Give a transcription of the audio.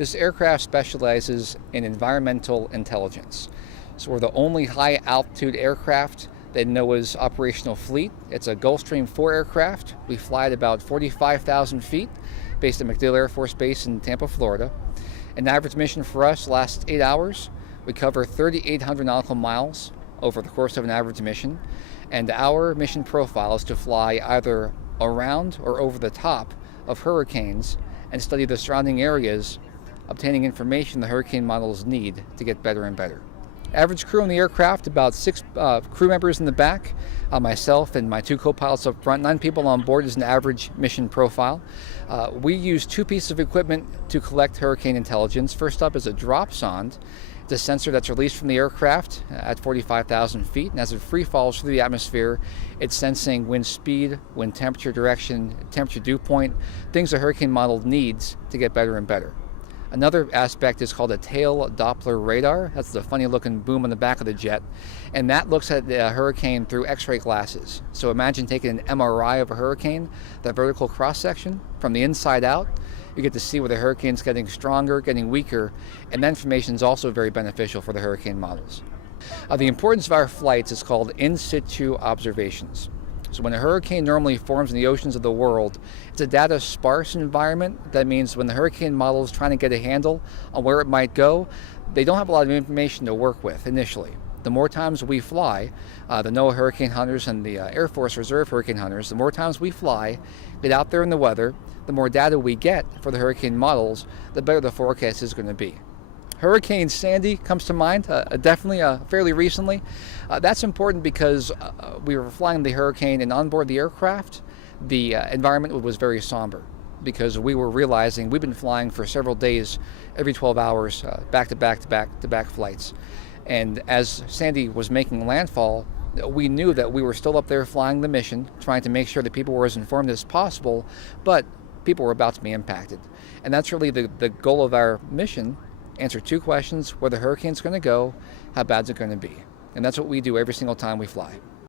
This aircraft specializes in environmental intelligence. So we're the only high-altitude aircraft that NOAA's operational fleet. It's a Gulfstream 4 aircraft. We fly at about 45,000 feet, based at MacDill Air Force Base in Tampa, Florida. An average mission for us lasts 8 hours. We cover 3,800 nautical miles over the course of an average mission. And our mission profile is to fly either around or over the top of hurricanes and study the surrounding areas, obtaining information the hurricane models need to get better and better. Average crew on the aircraft, about 6 crew members in the back, myself and my 2 co-pilots up front. 9 people on board is an average mission profile. We use 2 pieces of equipment to collect hurricane intelligence. First up is a drop sonde. It's a sensor that's released from the aircraft at 45,000 feet, and as it free falls through the atmosphere, it's sensing wind speed, wind temperature direction, temperature dew point, things the hurricane model needs to get better and better. Another aspect is called a tail Doppler radar. That's the funny looking boom on the back of the jet. And that looks at the hurricane through X-ray glasses. So imagine taking an MRI of a hurricane, that vertical cross section from the inside out. You get to see where the hurricane's getting stronger, getting weaker, and that information is also very beneficial for the hurricane models. The importance of our flights is called in situ observations. So when a hurricane normally forms in the oceans of the world, it's a data sparse environment. That means when the hurricane model is trying to get a handle on where it might go, they don't have a lot of information to work with initially. The more times we fly, the NOAA hurricane hunters and the Air Force Reserve hurricane hunters, the more times we fly, get out there in the weather, the more data we get for the hurricane models, the better the forecast is going to be. Hurricane Sandy comes to mind, definitely fairly recently. That's important because we were flying the hurricane, and on board the aircraft, the environment was very somber because we were realizing we've been flying for several days, every 12 hours, back-to-back flights. And as Sandy was making landfall, we knew that we were still up there flying the mission, trying to make sure that people were as informed as possible, but people were about to be impacted. And that's really the goal of our mission. Answer 2 questions: where the hurricane's going to go, how bad is it going to be? And that's what we do every single time we fly.